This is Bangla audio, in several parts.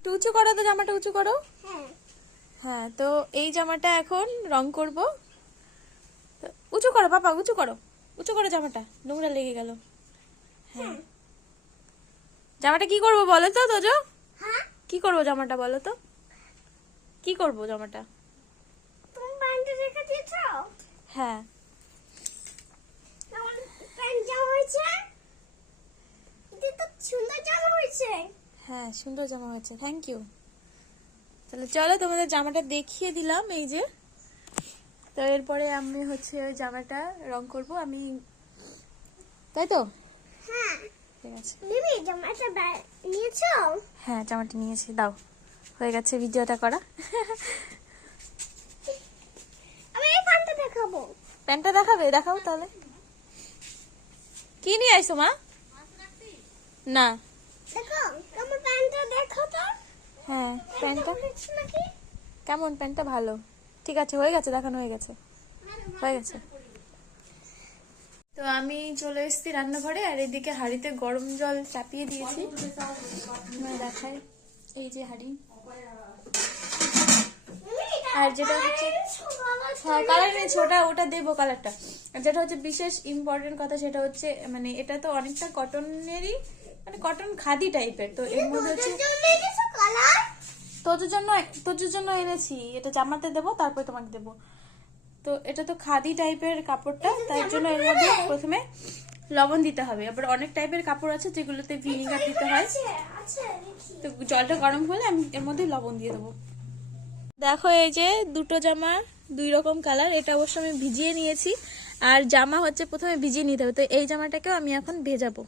একটু উঁচু করো তো, জামাটা উঁচু করো। হ্যাঁ হ্যাঁ, তো এই জামাটা এখন রং করব। উঁচু করো বাবা, উঁচু করো, উঁচু করো, জামাটা নোংরা লেগে গেল। হ্যাঁ, জামাটা কি করব বলো তো তোজো? হ্যাঁ কি করব জামাটা বলো তো, কি করব জামাটা? তুমি প্যান্টটা রেখে দিয়েছো? হ্যাঁ, আমার প্যান্ট জামা হয়েছে, এটা তো সুন্দর জামা হয়েছে। হ্যাঁ সুন্দর জামা হয়েছে, থ্যাংক ইউ। তাহলে চলো তোমাদের জামাটা দেখিয়ে দিলাম, এই যে। তো এরপরে আমি হচ্ছে ওই জামাটা রং করব আমি, তাই তো? হ্যাঁ ঠিক আছে। মিমি জামাটা নিয়েছো? হ্যাঁ জামাটা নিয়েছি, দাও। হয়ে গেছে ভিডিওটা করা। আমি এই প্যান্টটা দেখাবো। প্যান্টটা দেখাবে? দেখাও তাহলে। কি নিয়ে আইছো মা? না। দেখো আমার প্যান্টটা দেখো তো। হ্যাঁ প্যান্টটা হয়েছে নাকি? কেমন? প্যান্টটা ভালো। ঠিক আছে, হয়ে গেছে, দেখানো হয়ে গেছে, হয়ে গেছে। তো আমি চলে এসেছি রান্নাঘরে, আর এদিকে হাঁড়িতে গরম জল চাপিয়ে দিয়েছি। দেখাই, এই যে হাঁড়ি। আর যেটা হচ্ছে, হ্যাঁ কালার নিয়েছি, ওটা দেবো কালারটা। আর যেটা হচ্ছে বিশেষ ইম্পর্টেন্ট কথা, সেটা হচ্ছে মানে এটা তো অনেকটা কটনেরই, মানে কটন খাদি টাইপের। তো এর মধ্যে হচ্ছে তোর জন্য এনেছি, এটা জামাতে দেবো, তারপর তোমাকে দেবো। তো এটা তো খাদি টাইপের কাপড়টা, তার জন্য এর মধ্যে প্রথমে লবণ দিতে হবে। আবার অনেক টাইপের কাপড় আছে যেগুলোতে ভিনিগার দিতে হয়। তো জলটা গরম হলে আমি এর মধ্যে লবণ দিয়ে দেবো। দেখো এই যে দুটো জামা, দুই রকম কালার। এটা অবশ্য আমি ভিজিয়ে নিয়েছি, আর জামা হচ্ছে প্রথমে ভিজিয়ে নিতে হবে। তো এই জামাটাকেও আমি এখন ভেজাবো।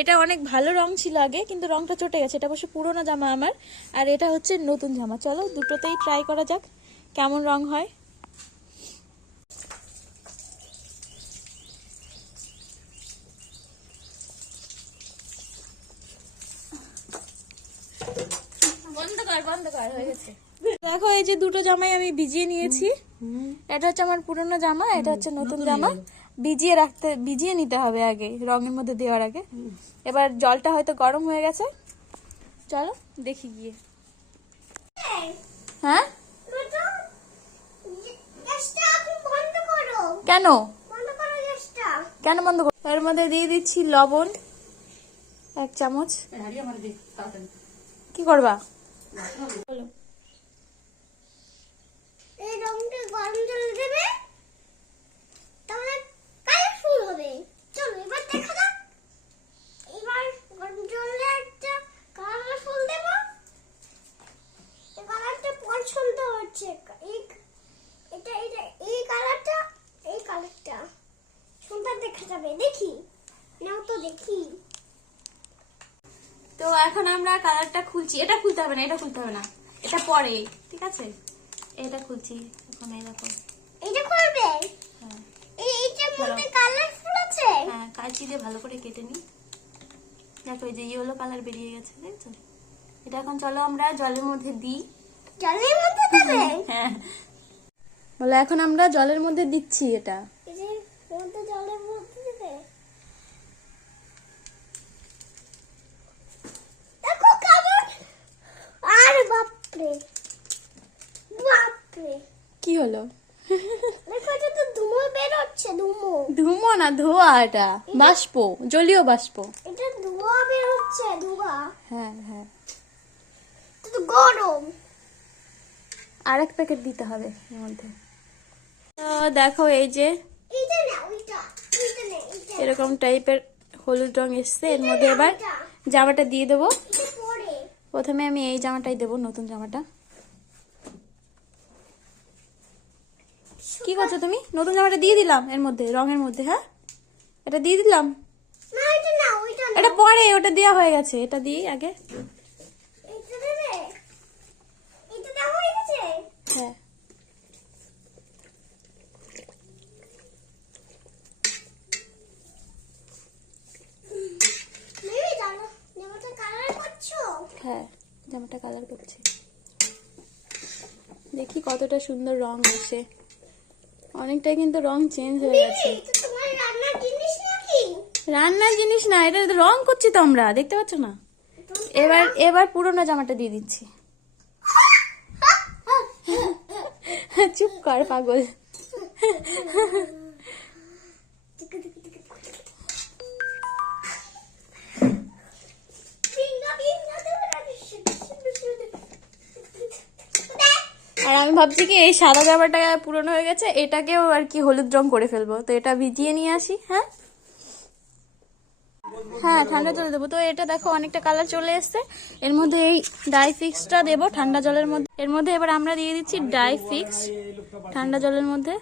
এটা অনেক ভালো রং ছিল আগে, কিন্তু রংটা চটে গেছে। এটা অবশ্য পুরোনো জামা আমার, আর এটা হচ্ছে নতুন জামা। চলো দুটোতেই ট্রাই করা যাক কেমন রং হয়। বন্ধ কর, হয়ে গেছে। দেখো এই যে দুটো জামাই আমি ভিজিয়ে নিয়েছি। এটা হচ্ছে আমার পুরনো জামা, এটা হচ্ছে নতুন জামা। ভিজিয়ে নিতে হবে আগে, রঙের মধ্যে দেওয়ার আগে। এবার জলটা হয়তো গরম হয়ে গেছে, চলো দেখি গিয়ে। হ্যাঁ কেন কেন বন্ধ করো? এর মধ্যে দিয়ে দিচ্ছি লবণ 1 চামচ। কি করবা বলো? এই রংটা গরম জলে দেবে, তাহলে কালারফুল হবে। চলো এবার দেখা যাক। এবার গরম জলে একটা কালারফুল দেব। এই কালারটা পছন্দ হচ্ছে, এই কালারটা সুন্দর দেখা যাবে। দেখি নাও তো দেখি। তো এখন আমরা কালারটা খুলছি। এটা খুলতে হবে না, এটা পরে, ঠিক আছে? এটা খুলছি এখন। এই দেখো, এটা করবে। হ্যাঁ এইটার মধ্যে কালারফুল আছে। হ্যাঁ, কাঁচি দিয়ে ভালো করে কেটে নি। দেখো এই যে ইয়েলো কালার বেরিয়ে গেছে, দেখছো? এটা এখন চলো আমরা জলের মধ্যে দিই। জলের মধ্যে দেবে? হ্যাঁ বলো, এখন আমরা জলের মধ্যে দিচ্ছি এটা। এই যে মধ্যে জলের মধ্যে দেবে। দেখো কেমন। আরে বাপরে বাপরে, কি হলো? দেখো এটা তো ধুমো বের হচ্ছে। ধুমো না, ধোয়া। এটা বাষ্প, জলীয় বাষ্প। এটা ধোঁয়া বের হচ্ছে, ধোঁয়া। হ্যাঁ হ্যাঁ, এটা তো গরম। আরেক প্যাকেট দিতে হবে এর মধ্যে। তো দেখো এই যে এইটা না, ওইটা না, এইটা এরকম টাইপের হলুদ রং এসছে। এর মধ্যে এবার জামাটা দিয়ে দেবো। এটা পরে। প্রথমে আমি এই জামাটাই দেবো, নতুন জামাটা। কি করছো তুমি? নতুন জামাটা দিয়ে দিলাম এর মধ্যে, রঙের মধ্যে। হ্যাঁ এটা দিয়ে দিলাম। না এটা না, ওইটা না। এটা পরে, ওটা দেওয়া হয়ে গেছে। এটা দিই আগে। এটা দেবে। এটা দেওয়া হয়ে গেছে। হ্যাঁ মেবি জামাটা কালার করছো? হ্যাঁ, জামাটা কালার করছি। দেখি কতটা সুন্দর রং আসে। অনেকটাই কিন্তু রং চেঞ্জ হয়ে গেছে। এটা তোমার রান্নার জিনিস নাকি? রান্নার জিনিস না, এটা রং করছি তো আমরা, দেখতে পাচ্ছ না? এবার এবার পুরোনো জামাটা দিয়ে দিচ্ছি। চুপ কর পাগল। আর আমি ভাবছি কি এই সাদা জামাটা পুরনো হয়ে গেছে, এটাকেও আর কি হলুদ রং করে ফেলবো, তো এটা ভিজিয়ে নিয়ে আসি। হ্যাঁ হ্যাঁ, ঠান্ডা জলে দেবো। তো এটা দেখো অনেকটা কালার চলে এসছে। এর মধ্যে এই ডাই ফিক্সটা দেবো ঠান্ডা জলের মধ্যে। এর মধ্যে এবার আমরা দিয়ে দিচ্ছি ডাই ফিক্স ঠান্ডা জলের মধ্যে।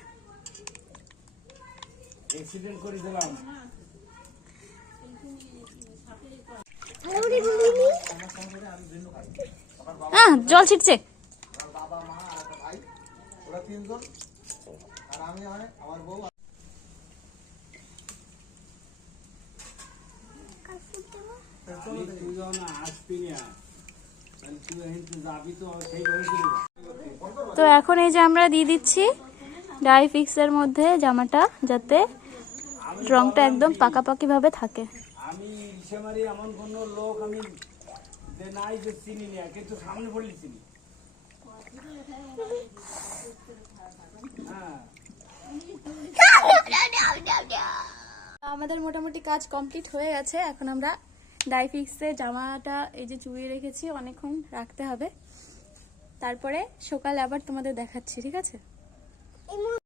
জল ছিটছে। তো এখন এই যে আমরা দিয়ে দিচ্ছি ডাই ফিক্সের মধ্যে জামাটা, যাতে রংটা একদম পাকাপাকি ভাবে থাকে। আমি ইসেমারি এমন কোন লোক আমি যে নাই যে চিনি না, কিন্তু সামনে পড়লি চিনি। আমাদের মোটামুটি কাজ কমপ্লিট হয়ে গেছে। এখন আমরা ডাই ফিক্সে জামাটা এই যে চুবিয়ে রেখেছি, অনেকক্ষণ রাখতে হবে, তারপরে সকালে আবার তোমাদের দেখাচ্ছি, ঠিক আছে?